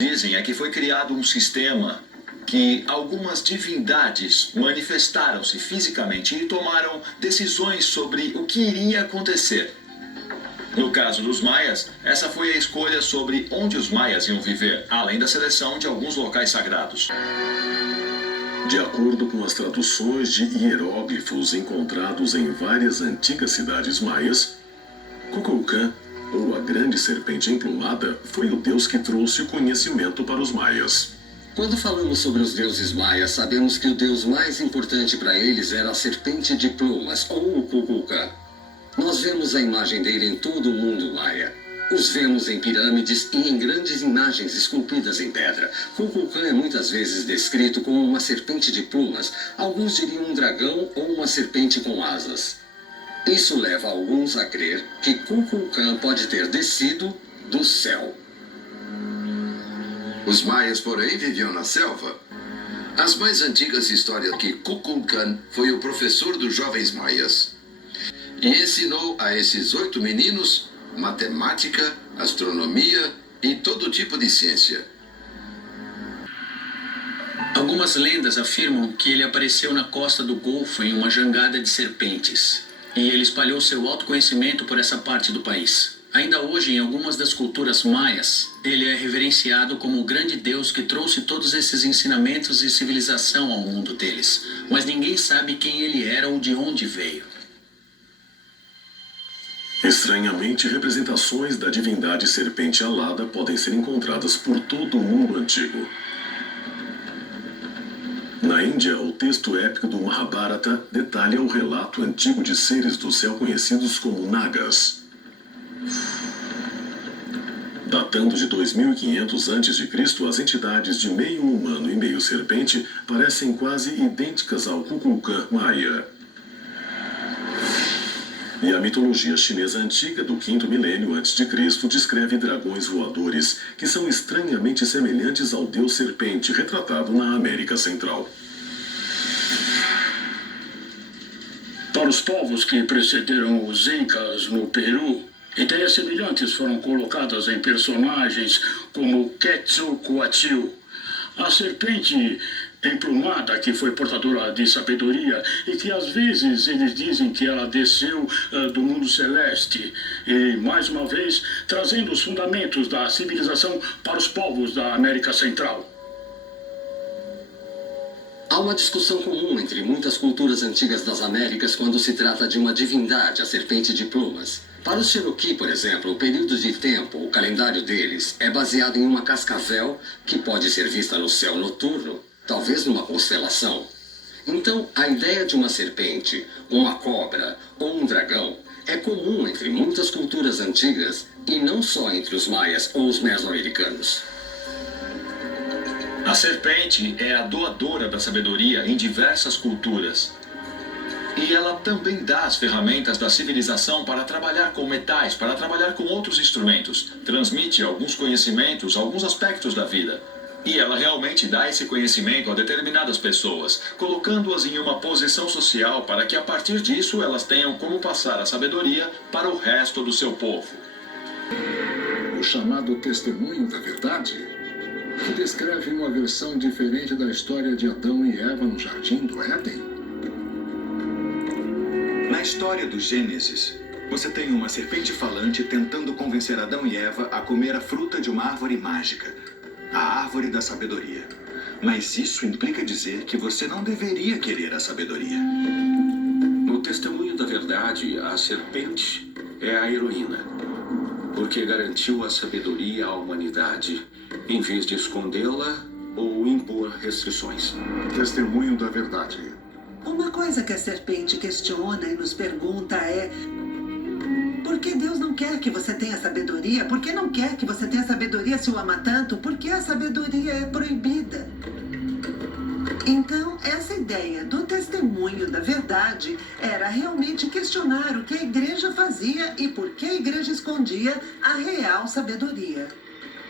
Dizem é que foi criado um sistema que algumas divindades manifestaram-se fisicamente e tomaram decisões sobre o que iria acontecer. No caso dos maias, essa foi a escolha sobre onde os maias iam viver, além da seleção de alguns locais sagrados. De acordo com as traduções de hieróglifos encontrados em várias antigas cidades maias, Kukulcán, ou a grande serpente emplumada, foi o deus que trouxe o conhecimento para os maias. Quando falamos sobre os deuses maias, sabemos que o deus mais importante para eles era a serpente de plumas, ou o Kukulcán. Nós vemos a imagem dele em todo o mundo maia. Os vemos em pirâmides e em grandes imagens esculpidas em pedra. Kukulcán é muitas vezes descrito como uma serpente de plumas, alguns diriam um dragão ou uma serpente com asas. Isso leva alguns a crer que Kukulcán pode ter descido do céu. Os maias, porém, viviam na selva. As mais antigas histórias que Kukulcán foi o professor dos jovens maias e ensinou a esses 8 meninos matemática, astronomia e todo tipo de ciência. Algumas lendas afirmam que ele apareceu na costa do Golfo em uma jangada de serpentes, e ele espalhou seu autoconhecimento por essa parte do país. Ainda hoje, em algumas das culturas maias, ele é reverenciado como o grande deus que trouxe todos esses ensinamentos e civilização ao mundo deles. Mas ninguém sabe quem ele era ou de onde veio. Estranhamente, representações da divindade serpente alada podem ser encontradas por todo o mundo antigo. Na Índia, o texto épico do Mahabharata detalha o relato antigo de seres do céu conhecidos como Nagas. Datando de 2500 a.C., as entidades de meio humano e meio serpente parecem quase idênticas ao Kukulcán maia. E a mitologia chinesa antiga do 5º milênio a.C. descreve dragões voadores que são estranhamente semelhantes ao deus serpente retratado na América Central. Para os povos que precederam os Incas no Peru, ideias semelhantes foram colocadas em personagens como Quetzalcoatl, a serpente emplumada que foi portadora de sabedoria e que às vezes eles dizem que ela desceu do mundo celeste e, mais uma vez, trazendo os fundamentos da civilização para os povos da América Central. Há uma discussão comum entre muitas culturas antigas das Américas quando se trata de uma divindade, a serpente de plumas. Para os Cherokee, por exemplo, o período de tempo, o calendário deles, é baseado em uma cascavel que pode ser vista no céu noturno, talvez numa constelação. Então, a ideia de uma serpente, uma cobra ou um dragão é comum entre muitas culturas antigas e não só entre os maias ou os mesoamericanos. A serpente é a doadora da sabedoria em diversas culturas. E ela também dá as ferramentas da civilização para trabalhar com metais, para trabalhar com outros instrumentos. Transmite alguns conhecimentos, alguns aspectos da vida. E ela realmente dá esse conhecimento a determinadas pessoas, colocando-as em uma posição social para que a partir disso elas tenham como passar a sabedoria para o resto do seu povo. O chamado testemunho da verdade, que descreve uma versão diferente da história de Adão e Eva no Jardim do Éden. Na história do Gênesis, você tem uma serpente falante tentando convencer Adão e Eva a comer a fruta de uma árvore mágica, a árvore da sabedoria. Mas isso implica dizer que você não deveria querer a sabedoria. No testemunho da verdade, a serpente é a heroína, porque garantiu a sabedoria à humanidade, em vez de escondê-la ou impor restrições. Testemunho da verdade. Uma coisa que a serpente questiona e nos pergunta é: por que Deus não quer que você tenha sabedoria? Por que não quer que você tenha sabedoria se o ama tanto? Por que a sabedoria é proibida? Então, essa ideia do testemunho da verdade era realmente questionar o que a igreja fazia e por que a igreja escondia a real sabedoria.